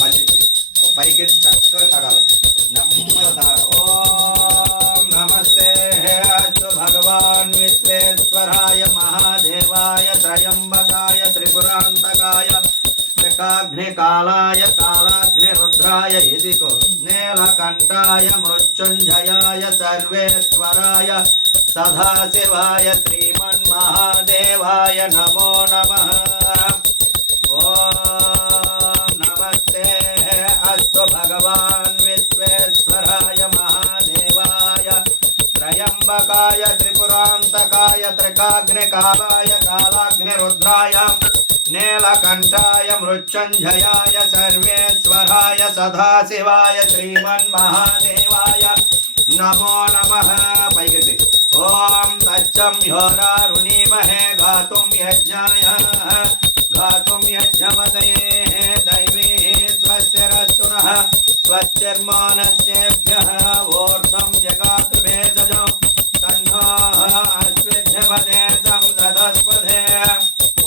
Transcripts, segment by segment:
మళ్ళీ పైకి చక్కగా తగాలి నెమ్మది తగాలి. ఓం నమస్తే అస్తు భగవాన్ విశ్వేశ్వరాయ మహాదేవాయ త్రయంబకాయ త్రిపురాంతకాయ త్రికాగ్నికాలాయ కాలాగ్నిరుద్రాయ ఇదికో నీలకంఠాయ మృత్యుంజయాయ సర్వేశ్వరాయ సదాశివాయ శ్రీమన్మహాదేవాయ నమో నమః. ఓం నమస్తే అస్తు భగవాన్ విశ్వేశ్వరాయ మహాదేవాయ త్రయంబకాయ త్రిపురాంతకాయ త్రికాగ్నికాలాయ కాలాగ్నిరుద్రాయ నీలకంఠాయ మృత్యుంజయాయ సర్వేశ్వరాయ సదాశివాయ శ్రీమన్మహాదేవాయ నమో నమః. పైకి ఓం తచ్చం యోరారుణీమహే గాతుం యజ్ఞవతయే దైవీ స్వస్తిరస్తు నః స్వస్తిర్మానస్యేభ్యః ఊర్ధ్వం జగాతు భేషజం తన్నో అస్విధ్యపదే సంసదస్పదే.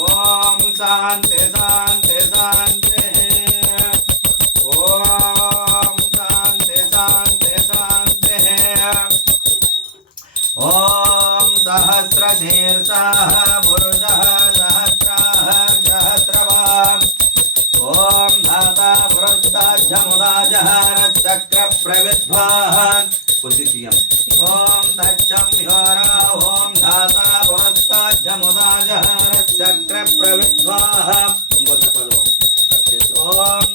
ఓం శాంతి శాంతి శాంతి. ఓం శాంతి శాంతి శాంతి. ఓం సహస్రశీర్షః పురుషః సహస్రః సహస్రవాన్. ఓం ధాతా పురస్తాజ్జముదాజహార చక్ర ప్రవిద్వాన్. పొజిటియం. ఓం తచ్చం యోరా ఓం ధాతా పురస్తాజ్జముదాజహార చక్ర ప్రవిద్వాన్. ఇంకొక పదం. ఓం